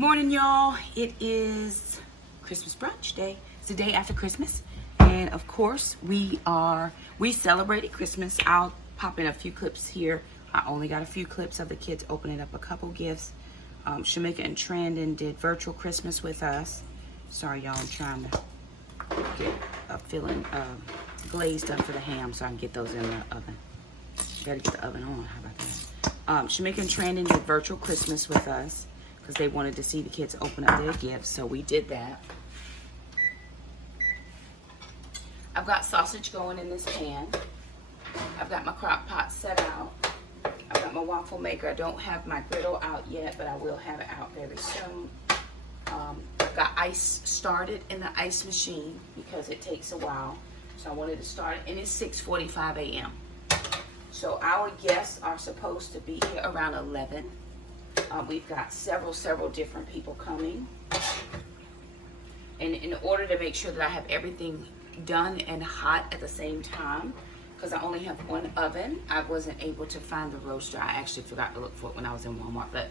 Morning, y'all. It is Christmas brunch day. It's the day after Christmas, and of course we celebrated Christmas. I'll pop in a few clips here. I only got a few clips of the kids opening up a couple gifts. Shakema and Trandon did virtual Christmas with us. Sorry, y'all. I'm trying to get a filling glazed up for the ham so I can get those in the oven. Gotta get the oven on. How about that? Shakema and Trandon did virtual Christmas with us because they wanted to see the kids open up their gifts, so we did that. I've got sausage going in this pan. I've got my crock pot set out. I've got my waffle maker. I don't have my griddle out yet, but I will have it out very soon. I've got ice started in the ice machine because it takes a while, so I wanted to start it, and it's 6:45 a.m. So our guests are supposed to be here around 11. We've got several different people coming. And in order to make sure that I have everything done and hot at the same time, because I only have one oven, I wasn't able to find the roaster. I actually forgot to look for it when I was in Walmart, but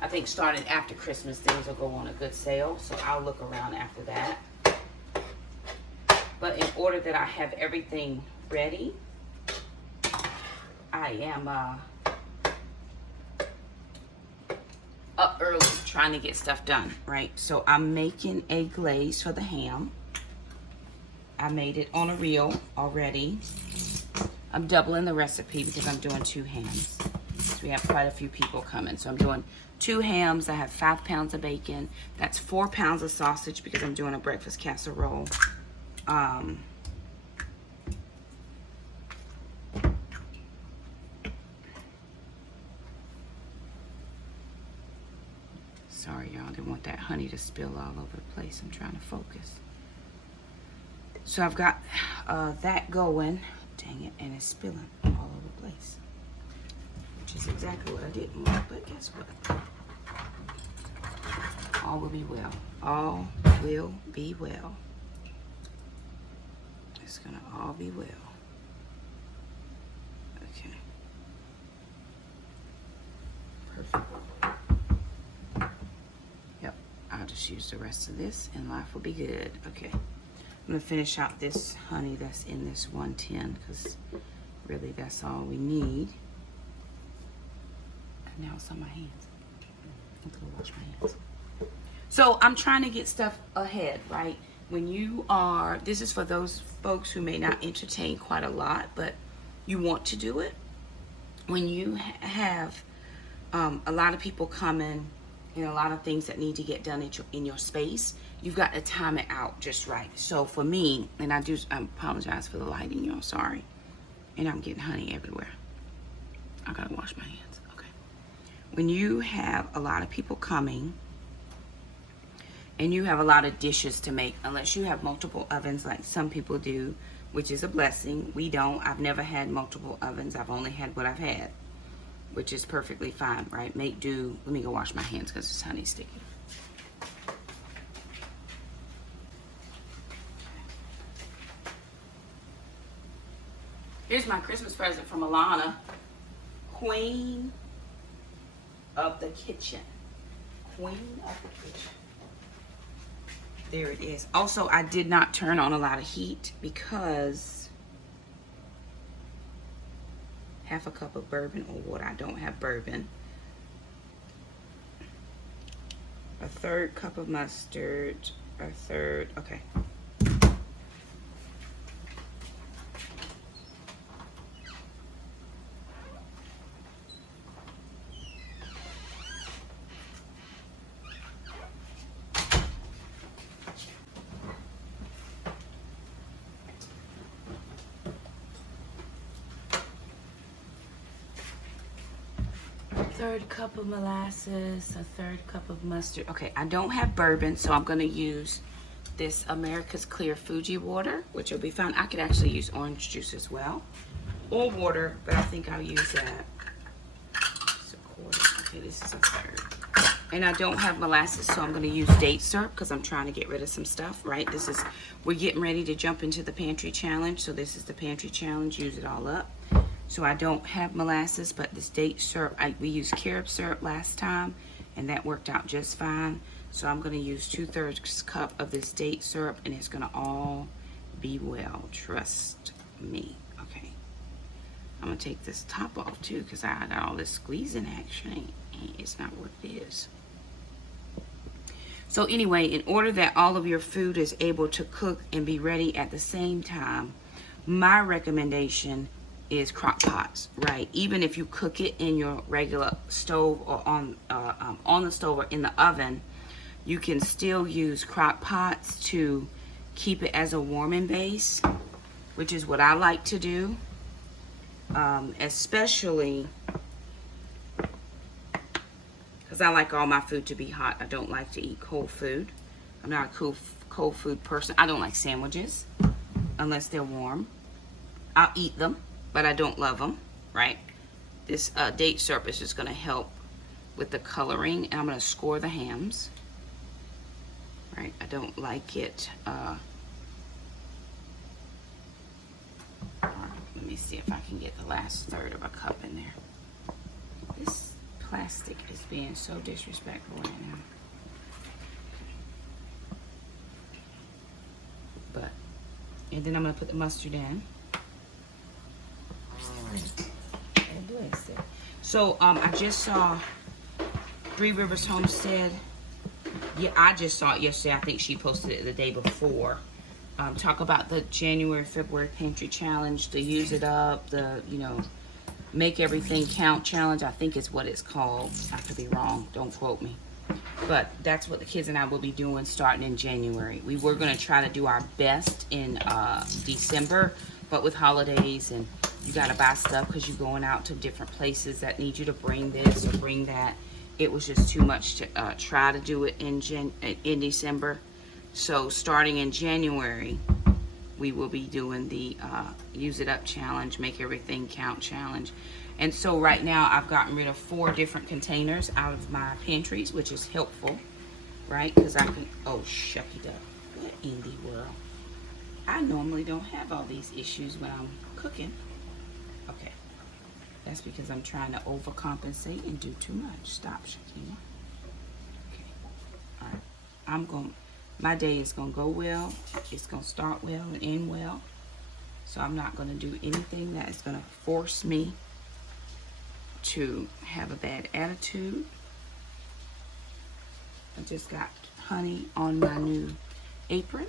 I think starting after Christmas, things will go on a good sale, so I'll look around after that. But in order that I have everything ready, I am up early trying to get stuff done, right? So I'm making a glaze for the ham. I made it on a reel already. I'm doubling the recipe because I'm doing 2 hams. So we have quite a few people coming. So I'm doing 2 hams. I have 5 pounds of bacon. That's 4 pounds of sausage because I'm doing a breakfast casserole. Sorry, y'all. Didn't want that honey to spill all over the place. I'm trying to focus. So I've got that going. Dang it, and it's spilling all over the place. Which is exactly what I didn't want, but guess what? All will be well. All will be well. It's gonna all be well. Okay. Perfect. I'll just use the rest of this and life will be good. Okay, I'm gonna finish out this honey that's in this 110 because really that's all we need. And now it's on my hands. I'm gonna wash my hands. So I'm trying to get stuff ahead, right? When you are, this is for those folks who may not entertain quite a lot, but you want to do it. When you have a lot of people coming, and a lot of things that need to get done in your space, you've got to time it out just right. So for me, and I apologize for the lighting, y'all, sorry. And I'm getting honey everywhere. I gotta wash my hands, okay. When you have a lot of people coming, and you have a lot of dishes to make, unless you have multiple ovens like some people do, which is a blessing. We don't. I've never had multiple ovens. I've only had what I've had, which is perfectly fine, right? Make do. Let me go wash my hands because this honey's sticky. Here's my Christmas present from Alana. Queen of the kitchen. Queen of the kitchen. There it is. Also, I did not turn on a lot of heat because half a cup of bourbon or water. I don't have bourbon. A 1/3 cup of mustard. A 1/3. Okay. A 1/3 cup of molasses, a 1/3 cup of mustard. Okay, I don't have bourbon, so I'm gonna use this America's Clear Fuji water, which will be fine. I could actually use orange juice as well, or water, but I think I'll use that. It's a 1/4. Okay, this is a 1/3. And I don't have molasses, so I'm gonna use date syrup because I'm trying to get rid of some stuff, right? We're getting ready to jump into the pantry challenge, so this is the pantry challenge, use it all up. So I don't have molasses, but this date syrup, we used carob syrup last time, and that worked out just fine. So I'm gonna use 2/3 cup of this date syrup, and it's gonna all be well, trust me. Okay, I'm gonna take this top off too, because I got all this squeezing action. It's not what it is. So anyway, in order that all of your food is able to cook and be ready at the same time, my recommendation is crock pots, right? Even if you cook it in your regular stove or on the stove or in the oven, you can still use crock pots to keep it as a warming base, which is what I like to do, especially because I like all my food to be hot. I don't like to eat cold food. I'm not a cold food person. I don't like sandwiches unless they're warm. I'll eat them, but I don't love them, right? This date syrup is just gonna help with the coloring, and I'm gonna score the hams, right? I don't like it. Let me see if I can get the last third of a cup in there. This plastic is being so disrespectful right now. But, and then I'm gonna put the mustard in. So I just saw Three Rivers Homestead. Yeah, I just saw it yesterday. I think she posted it the day before. Talk about the January, February Pantry Challenge, the use it up, the, you know, make everything count challenge. I think is what it's called. I could be wrong. Don't quote me. But that's what the kids and I will be doing starting in January. We were going to try to do our best in December, but with holidays and you got to buy stuff because you're going out to different places that need you to bring this or bring that. It was just too much to try to do it in December. So starting in January, we will be doing the use it up challenge, make everything count challenge. And so right now I've gotten rid of 4 different containers out of my pantries, which is helpful, right? Because I can, oh shucky duck, what in the world? I normally don't have all these issues when I'm cooking. Okay, that's because I'm trying to overcompensate and do too much. Stop, Shakema. Okay, all right, my day is gonna go well. It's gonna start well and end well. So I'm not gonna do anything that is gonna force me to have a bad attitude. I just got honey on my new apron,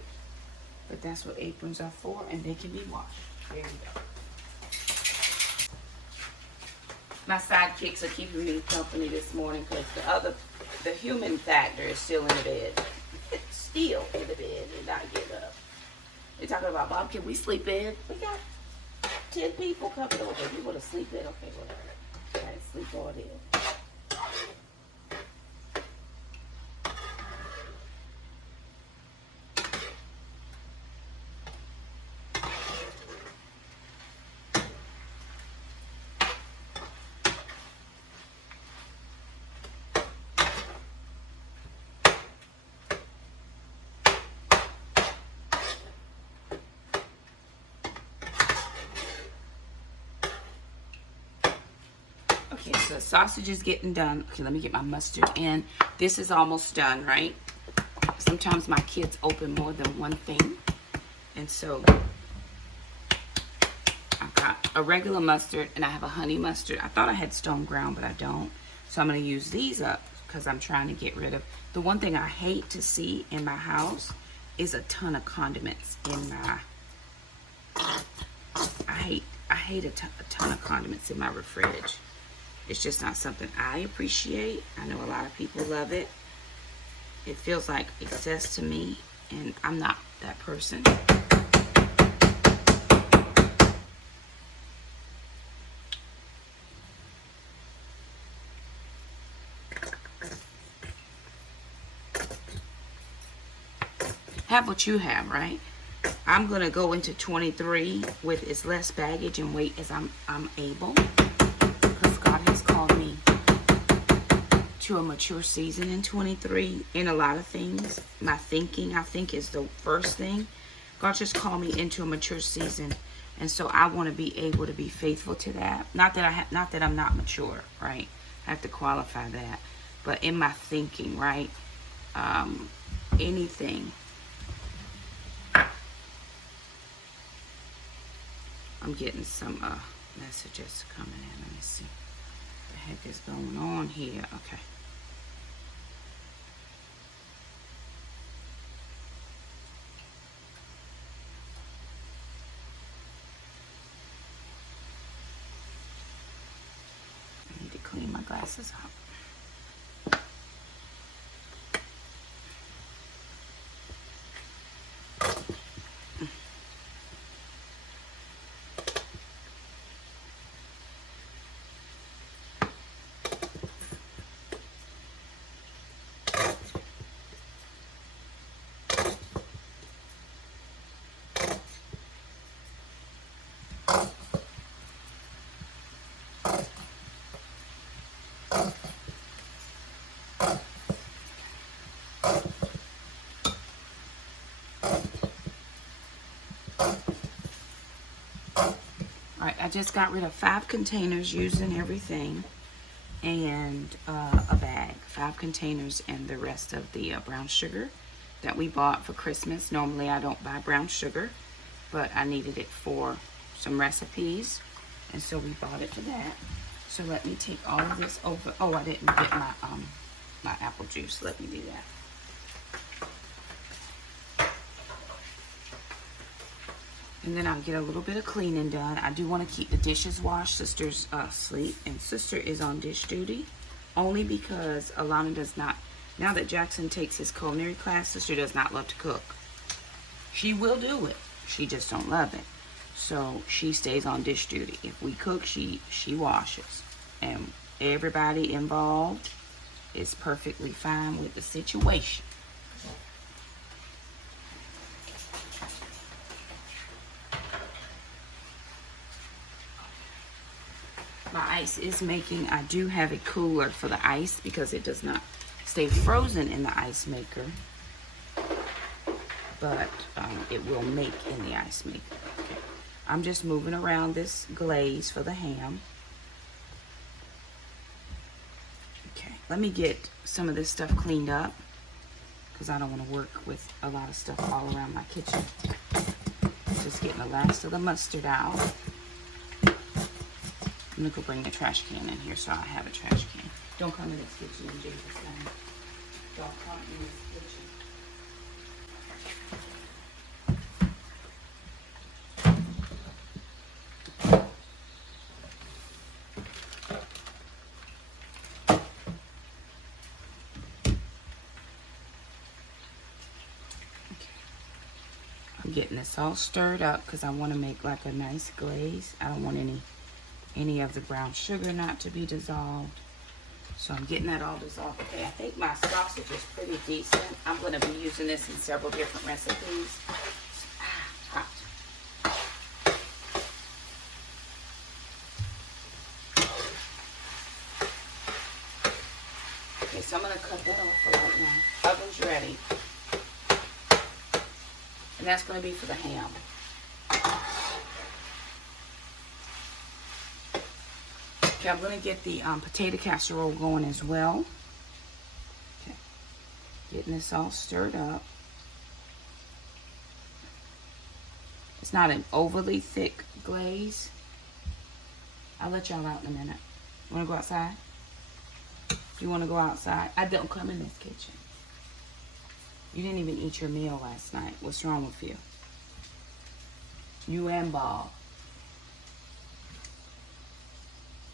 but that's what aprons are for, and they can be washed. There you go. My sidekicks are keeping me company this morning because the human factor is still in the bed. Still in the bed and not get up. They're talking about, Bob, can we sleep in? We got 10 people coming over. You want to sleep in? Okay, whatever. Gotta sleep all in. Okay, so the sausage is getting done. Okay, let me get my mustard in. This is almost done, right? Sometimes my kids open more than one thing. And so I've got a regular mustard and I have a honey mustard. I thought I had stone ground, but I don't. So I'm going to use these up because I'm trying to get rid of. The one thing I hate to see in my house is a ton of condiments in my. I hate a ton of condiments in my fridge. It's just not something I appreciate. I know a lot of people love it. It feels like excess to me, and I'm not that person. Have what you have, right? I'm gonna go into 23 with as less baggage and weight as I'm able. God has called me to a mature season in 23 in a lot of things. My thinking, I think, is the first thing. God just called me into a mature season, and so I want to be able to be faithful to that. Not that I'm not mature, right? I have to qualify that, but in my thinking, right? Anything. I'm getting some messages coming in. Let me see what the heck is going on here. Okay. I need to clean my glasses up. I just got rid of 5 containers using everything, and a bag. 5 containers and the rest of the brown sugar that we bought for Christmas. Normally I don't buy brown sugar, but I needed it for some recipes, and so we bought it for that. So let me take all of this over. Oh, I didn't get my my apple juice. Let me do that. And then I'll get a little bit of cleaning done. I do want to keep the dishes washed. Sister's asleep, and Sister is on dish duty, only because Alana does not, now that Jackson takes his culinary class, Sister does not love to cook. She will do it, she just don't love it. So she stays on dish duty. If we cook, she washes. And everybody involved is perfectly fine with the situation. My ice is making, I do have a cooler for the ice because it does not stay frozen in the ice maker, but it will make in the ice maker. Okay. I'm just moving around this glaze for the ham. Okay, let me get some of this stuff cleaned up because I don't want to work with a lot of stuff all around my kitchen. Just getting the last of the mustard out. I'm gonna go bring the trash can in here so I have a trash can. Don't come in this kitchen in Jesus' name. Don't come in this kitchen. Okay. I'm getting this all stirred up because I want to make like a nice glaze. I don't want any of the brown sugar not to be dissolved. So I'm getting that all dissolved. Okay, I think my sausage is pretty decent. I'm going to be using this in several different recipes. Hot. Okay, so I'm going to cut that off for right now. Oven's ready. And that's going to be for the ham. Okay, I'm going to get the potato casserole going as well. Okay, getting this all stirred up. It's not an overly thick glaze. I'll let y'all out in a minute. Want to go outside? You want to go outside? I don't come in this kitchen. You didn't even eat your meal last night. What's wrong with you? You and Bob.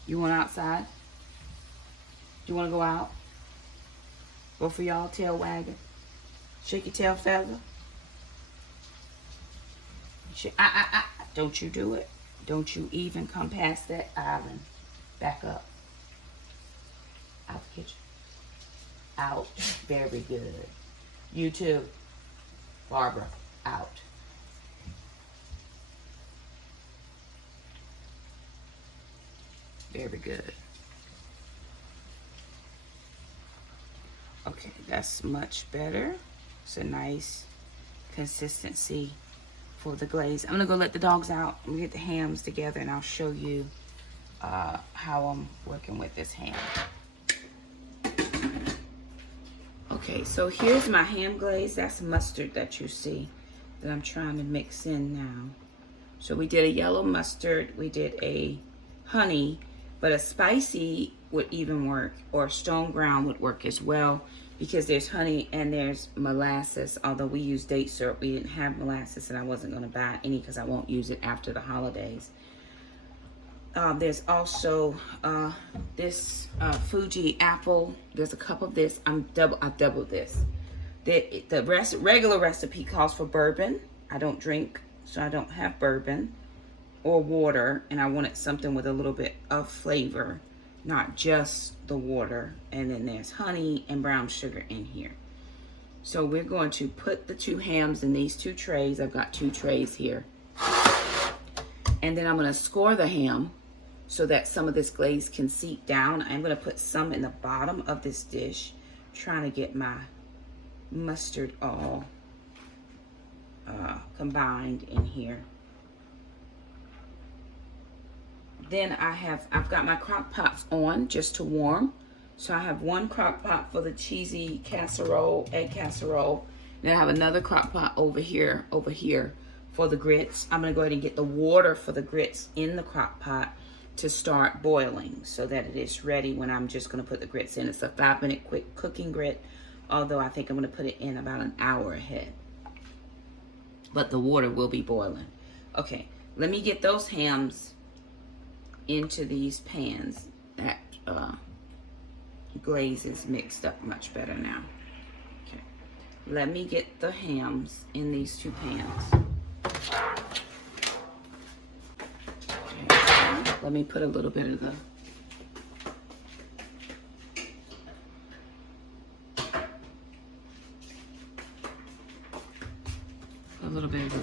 You want outside? Do you want to go out? Go for y'all, tail wagger. Shake your tail feather. Don't you do it. Don't you even come past that island. Back up. Out the kitchen. Out. Very good. You too. Barbara, out. Very good. Okay, that's much better. It's a nice consistency for the glaze. I'm gonna go let the dogs out. I'm gonna get the hams together and I'll show you how I'm working with this ham. Okay, so here's my ham glaze. That's mustard that you see that I'm trying to mix in now. So we did a yellow mustard, we did a honey, but a spicy would even work, or stone ground would work as well, because there's honey and there's molasses. Although we use date syrup, we didn't have molasses, and I wasn't going to buy any because I won't use it after the holidays. There's also this Fuji apple. There's a cup of this. I doubled this. The regular recipe calls for bourbon. I don't drink, so I don't have bourbon or water, and I wanted something with a little bit of flavor, not just the water. And then there's honey and brown sugar in here. So we're going to put the 2 hams in these 2 trays. I've got 2 trays here. And then I'm going to score the ham so that some of this glaze can seep down. I'm going to put some in the bottom of this dish, trying to get my mustard all combined in here. Then I've got my crock pots on just to warm. So I have one crock pot for the cheesy casserole, egg casserole. Then I have another crock pot over here for the grits. I'm gonna go ahead and get the water for the grits in the crock pot to start boiling so that it is ready when I'm just gonna put the grits in. It's a 5-minute quick cooking grit, although I think I'm gonna put it in about an hour ahead. But the water will be boiling. Okay, let me get those hams into these pans. That glaze is mixed up much better now. Okay, let me get the hams in these 2 pans. Okay, let me put a little bit of the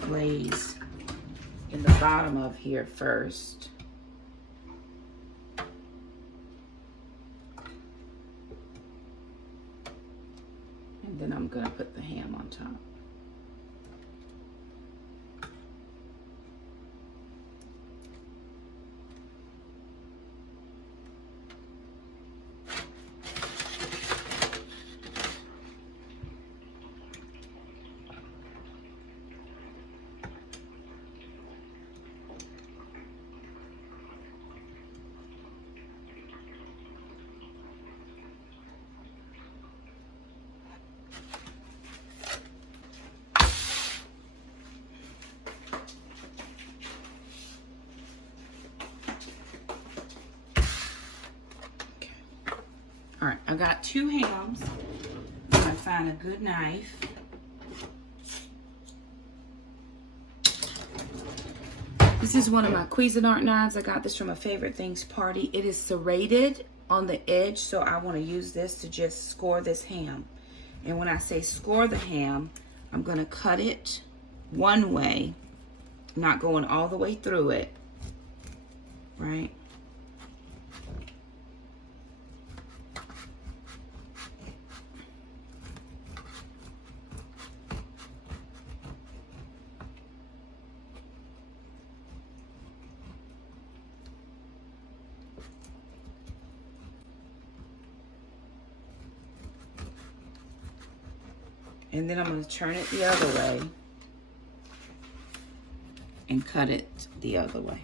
glaze in the bottom of here first. And then I'm going to put the ham on top. All right, I got 2 hams. I'm gonna find a good knife. This is one of my Cuisinart knives. I got this from a Favorite Things party. It is serrated on the edge, so I want to use this to just score this ham. And when I say score the ham, I'm gonna cut it one way, not going all the way through it, right? And then I'm going to turn it the other way and cut it the other way.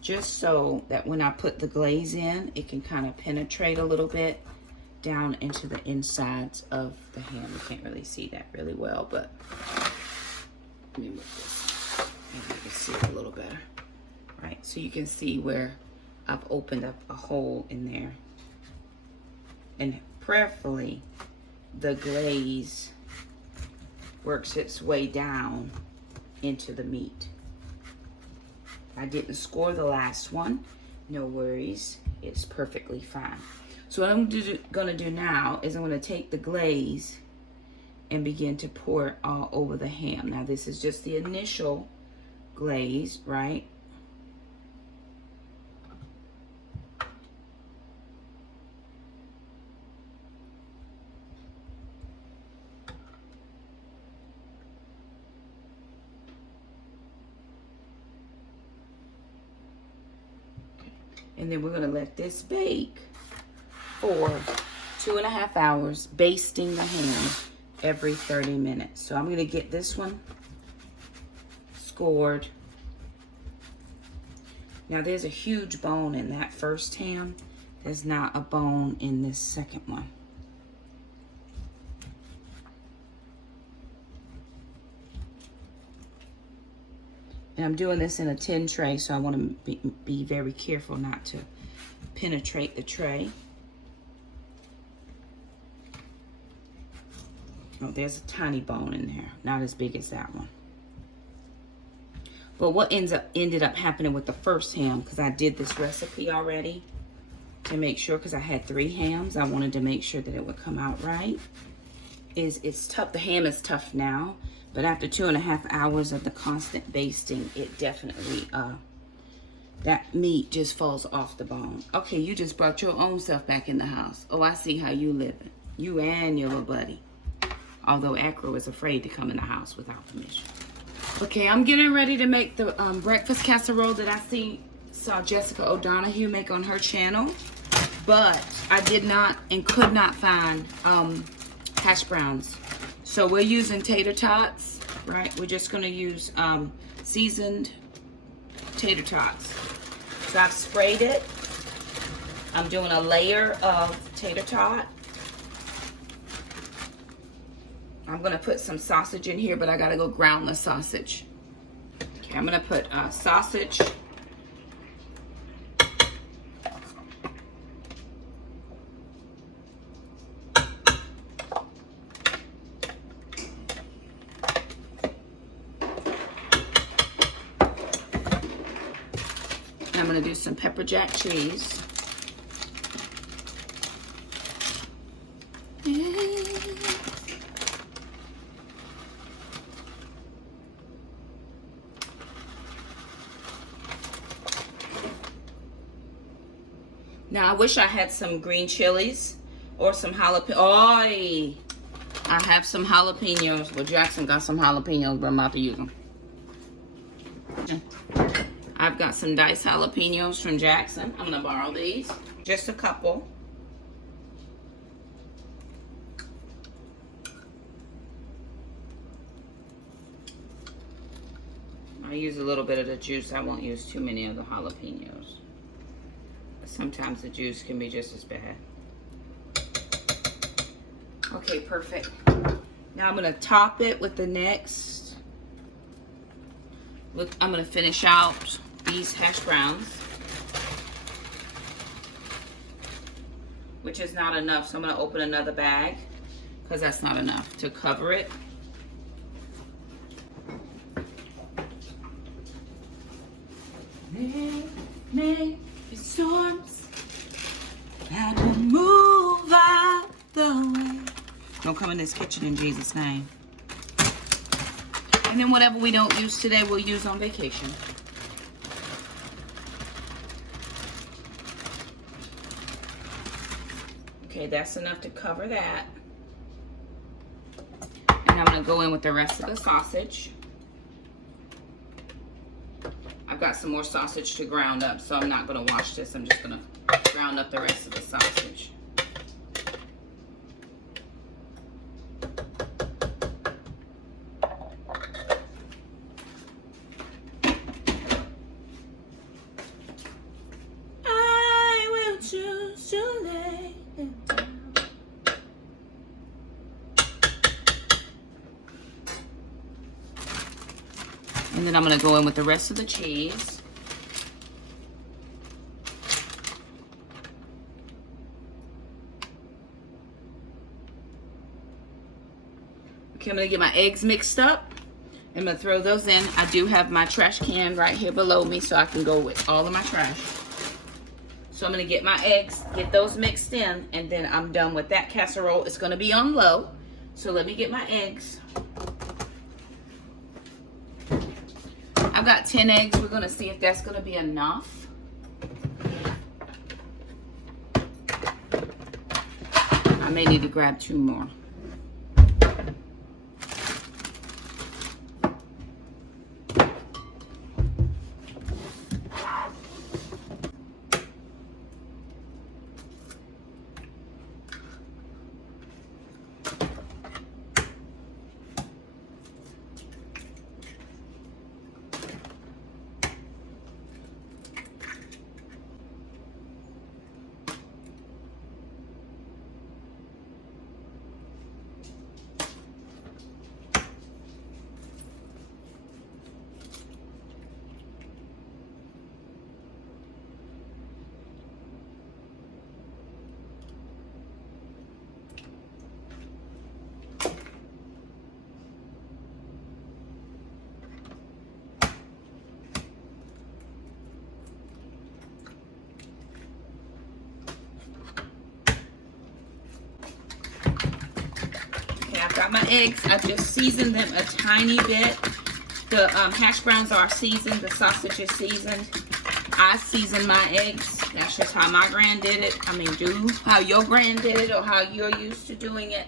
Just so that when I put the glaze in, it can kind of penetrate a little bit down into the insides of the ham. You can't really see that really well, but let me move this. Maybe you can see it a little better. Right, so you can see where I've opened up a hole in there. And prayerfully, the glaze works its way down into the meat. I didn't score the last one. No worries. It's perfectly fine. So what I'm going to do now is I'm going to take the glaze and begin to pour it all over the ham. Now this is just the initial glaze, right? And then we're going to let this bake for 2.5 hours, basting the ham every 30 minutes. So I'm gonna get this one scored. Now there's a huge bone in that first ham. There's not a bone in this second one. And I'm doing this in a tin tray, so I want to be very careful not to penetrate the tray. Oh, there's a tiny bone in there, not as big as that one. But what ended up happening with the first ham, because I did this recipe already to make sure, because I had 3 hams, I wanted to make sure that it would come out right, is it's tough. The ham is tough now, but after 2.5 hours of the constant basting, it definitely, that meat just falls off the bone. Okay, you just brought your own self back in the house. Oh, I see how you living. You and your little buddy. Although Acro is afraid to come in the house without permission. Okay, I'm getting ready to make the breakfast casserole that I saw Jessica O'Donoghue make on her channel. But I did not and could not find hash browns. So we're using tater tots, right? We're just gonna use seasoned tater tots. So I've sprayed it. I'm doing a layer of tater tot. I'm gonna put some sausage in here, but I gotta go ground the sausage. Okay, I'm gonna put sausage. And I'm gonna do some pepper jack cheese. Now, I wish I had some green chilies or some jalapeno. Oh, I have some jalapenos. Well, Jackson got some jalapenos, but I'm about to use them. I've got some diced jalapenos from Jackson. I'm going to borrow these. Just a couple. I use a little bit of the juice. I won't use too many of the jalapenos. Sometimes the juice can be just as bad. Okay, perfect. Now I'm gonna top it with the next. Look, I'm gonna finish out these hash browns, which is not enough. So I'm gonna open another bag because that's not enough to cover it. Make storms that will move out the way. Don't come in this kitchen in Jesus' name. And then whatever we don't use today, we'll use on vacation. Okay, that's enough to cover that. And I'm gonna go in with the rest of the sausage. I've got some more sausage to ground up, so I'm not going to wash this. I'm just going to ground up the rest of the sausage. I will choose to lay it down. And then I'm going to go in with the rest of the cheese. Okay, I'm going to get my eggs mixed up. I'm going to throw those in. I do have my trash can right here below me, so I can go with all of my trash. So I'm going to get my eggs, get those mixed in, and then I'm done with that casserole. It's going to be on low. So let me get my eggs. I've got 10 eggs. We're going to see if that's going to be enough. I may need to grab 2 more. Got my eggs. I just seasoned them a tiny bit. The hash browns are seasoned. The sausage is seasoned. I season my eggs. That's just how my grand did it. I mean, do how your grand did it or how you're used to doing it.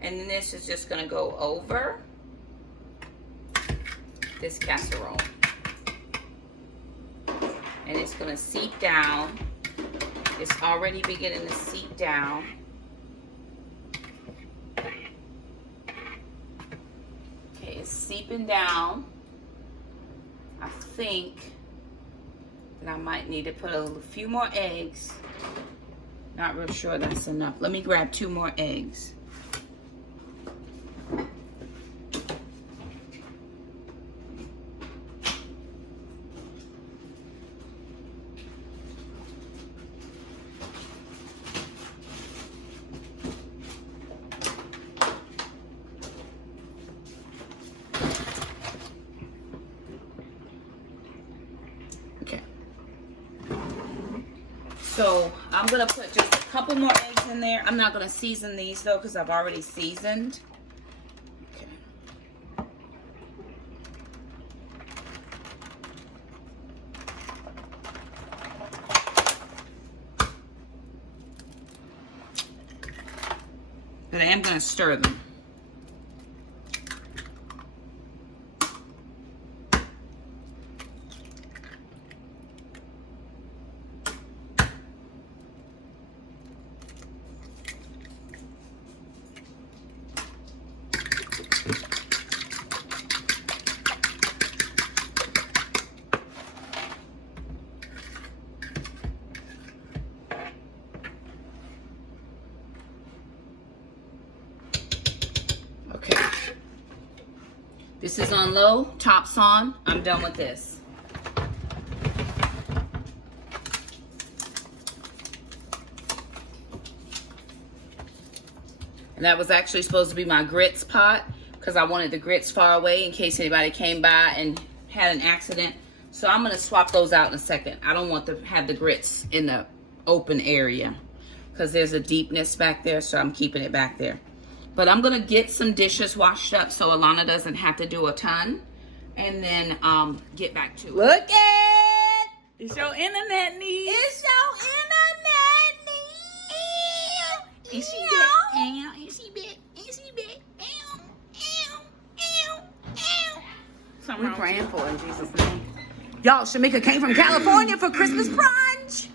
And then this is just going to go over this casserole. And it's going to seep down. It's already beginning to seep down. Okay, it's seeping down. I think that I might need to put a few more eggs. Not real sure that's enough. Let me grab 2 more eggs. So I'm gonna put just a couple more eggs in there. I'm not gonna season these though because I've already seasoned. Okay. But I am gonna stir them. Okay. This is on low, top's on. I'm done with this. And that was actually supposed to be my grits pot because I wanted the grits far away in case anybody came by and had an accident. So I'm gonna swap those out in a second. I don't want to have the grits in the open area because there's a deepness back there, so I'm keeping it back there. But I'm gonna get some dishes washed up so Alana doesn't have to do a ton, and then get back to it. Look at it's your internet needs. It's your internet needs. Is she back? Is she back? Is she back? We praying for in Jesus' name. Y'all, Shamika came from California for Christmas brunch.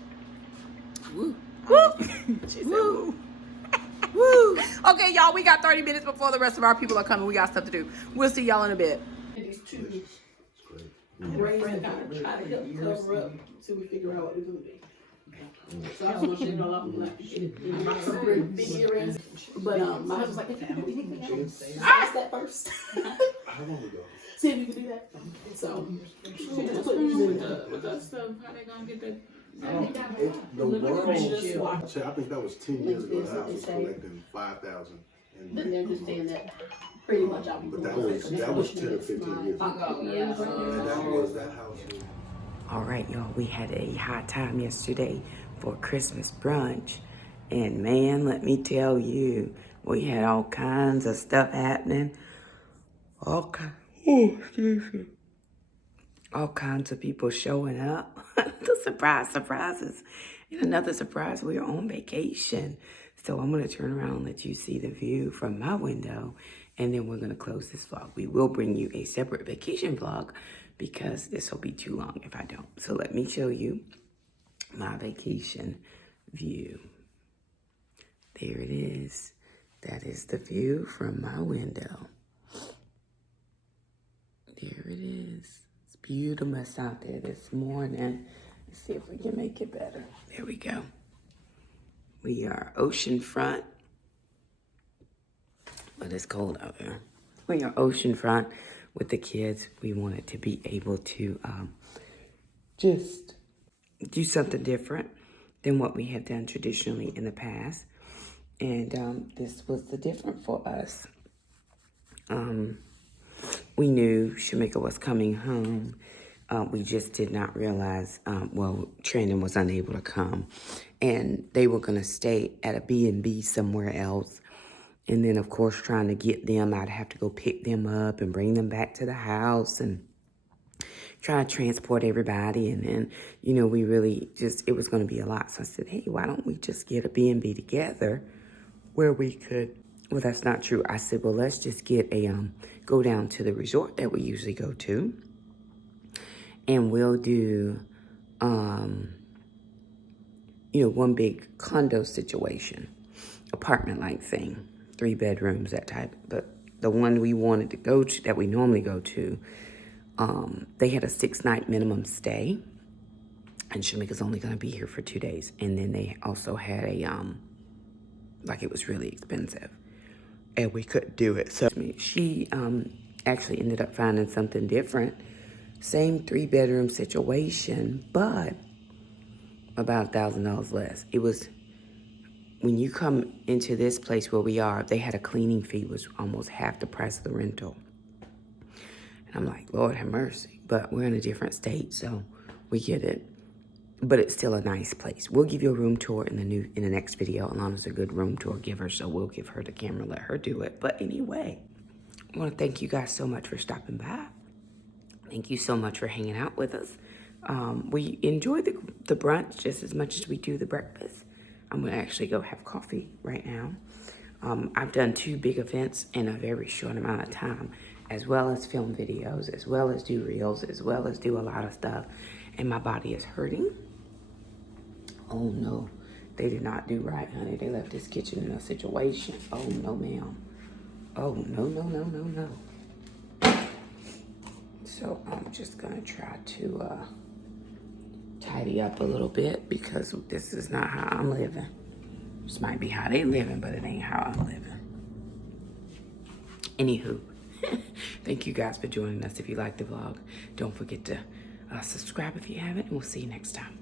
Woo. Woo. She said woo. Woo. Okay, y'all, we got 30 minutes before the rest of our people are coming. We got stuff to do. We'll see y'all in a bit. These two. Try to help cover up until we figure out what we're doing. So I want you to know I'm like, big earrings. But my husband's like, if you can do anything else, ask that first. I want to go. See if you can do that. So, with that stuff, how they gonna get that? The world, I think that was 10 years ago. The house was collecting 5,000. But they're just saying that pretty much I'll be But that was 10 or 15 years ago. And that house. All right, y'all, we had a hot time yesterday for Christmas brunch. And man, let me tell you, we had all kinds of stuff happening. All kinds of people showing up. The surprises. And another surprise, we're on vacation. So I'm going to turn around and let you see the view from my window. And then we're going to close this vlog. We will bring you a separate vacation vlog because this will be too long if I don't. So let me show you my vacation view. There it is. That is the view from my window. There it is. It's beautiful out there this morning. Let's see if we can make it better. There we go. We are oceanfront. But it's cold out there. We are oceanfront with the kids. We wanted to be able to just do something different than what we have done traditionally in the past. And this was the different for us. We knew Shamika was coming home. We just did not realize, Trandon was unable to come. And they were going to stay at a B&B somewhere else. And then, of course, trying to get them, I'd have to go pick them up and bring them back to the house and try to transport everybody. And then, you know, we really just, it was going to be a lot. So I said, hey, why don't we just get a B&B together where we could, well, that's not true. I said, well, let's just get a, go down to the resort that we usually go to. And we'll do, you know, one big condo situation, apartment-like thing, 3 bedrooms, that type. But the one we wanted to go to, that we normally go to, they had a 6-night minimum stay, and Shamika's only going to be here for 2 days. And then they also had a, like, it was really expensive, and we couldn't do it. So she actually ended up finding something different. Same 3-bedroom situation, but about $1,000 less. It was, when you come into this place where we are, they had a cleaning fee, was almost half the price of the rental. And I'm like, Lord have mercy. But we're in a different state, so we get it. But it's still a nice place. We'll give you a room tour in the next video. Alana's a good room tour giver, so we'll give her the camera, let her do it. But anyway, I want to thank you guys so much for stopping by. Thank you so much for hanging out with us. We enjoy the brunch just as much as we do the breakfast. I'm going to actually go have coffee right now. I've done 2 big events in a very short amount of time, as well as film videos, as well as do reels, as well as do a lot of stuff. And my body is hurting. Oh, no. They did not do right, honey. They left this kitchen in a situation. Oh, no, ma'am. Oh, no, no, no, no, no. So I'm just going to try to tidy up a little bit, because this is not how I'm living. This might be how they living, but it ain't how I'm living. Anywho, thank you guys for joining us. If you like the vlog, don't forget to subscribe if you haven't, and we'll see you next time.